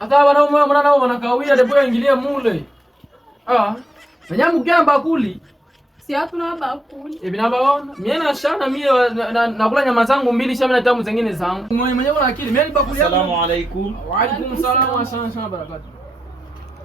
Ata wanaume mwana nao wanakawia depo ingilie mule. Nyamu kiamba kuli. Si hatuna bakuli. Hivi na baona. Mimi na shana mimi nakula nyama zangu mbili shamba na tamu zingine zangu. Mwenyewe una akili. Mimi bakuli yangu. Asalamu alaykum. Wa alaykum salaam wa sana barakatuh.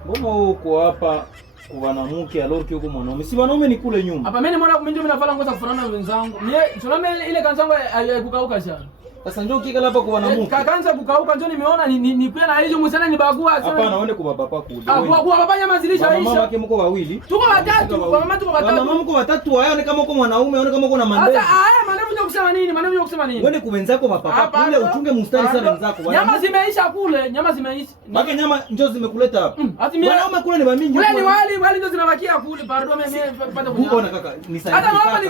Mbona uko hapa kwa mwanamke alorki huko mwanaume? Si wanaume ni kule nyuma. Hapa mimi mbona mimi nafanya ngoza kufanana na wenzangu. Mimi tuname ile kanzangu haikukauka sana. Sasa njoo kika hapa kwa wanamke. Kaanza kukauka njoo nimeona ni kwenda na hizo msana ni bagua sana. Hapana, uende kwa baba kule. Kwa baba nyama zilisha Aisha. Mama wake mko wawili. Tuko watatu, kwa mama tuko watatu. Mama mko watatu, waone kama uko mwanaume, waone kama uko na mandevu. Sasa haya mandevu ndio kusema nini? Mandevu ndio kusema nini? Uende kwa wenzako baba kule uchunge mstari sana wenzako. Nyama zimeisha kule, nyama zimeisha. Baki nyama njoo zimekuleta hapa. Wanaume kule ni mamingi. Kule ni wali ndio zinabakia kule. Pardon mimi pata kuja. Uko na kaka, ni sahihi. Hata hapa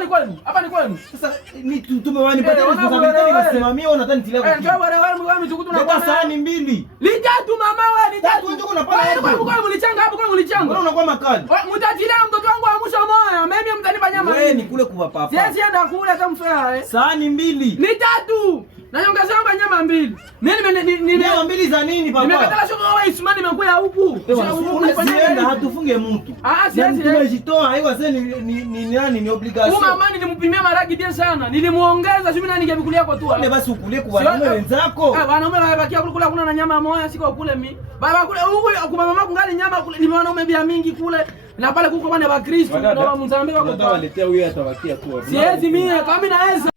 ni kwani, hapa ni kwani. Sasa ni tumewani pata responsibility wasimamia unataka nitilia kwa. Ndio wale mtukutu na kwa sahani mbili. Litatu mama wewe litatu. Wewe ndio unapata. Kwa mlichanga hapo kwa mlichanga. Mbona unakuwa makali? Mtatilia mtoto wangu amusha moyo. Mimi mtanipa nyama. Wewe ni kule kwa papa. Siwezi enda kule hata mfea Sahani mbili. Litatu. Na nyongeza yangu nyama mbili. Mimi nyama mbili za nini papa? Nimekatala shoko wewe Ismani nimekuja huku. Unaenda hatufunge mtu. Siwezi. Tumejitoa haiwa sasa ni nani ni obligation. Kwa mama nilimpimia maragi bien sana. Nilimuongeza sio mimi ningekulia kwa tu. Wale basi ukulie kwa wanaume wenzako. Wanaume wabakia kule kuna na nyama moja siko kule mimi. Baba kule huko kwa mama kungali nyama kule ni wanaume bia mingi kule. Na pale kuko bwana wa Kristo ndio mzambika kwa. Nataka waletea huyo atawakia tu. Siwezi mimi kama mimi naweza.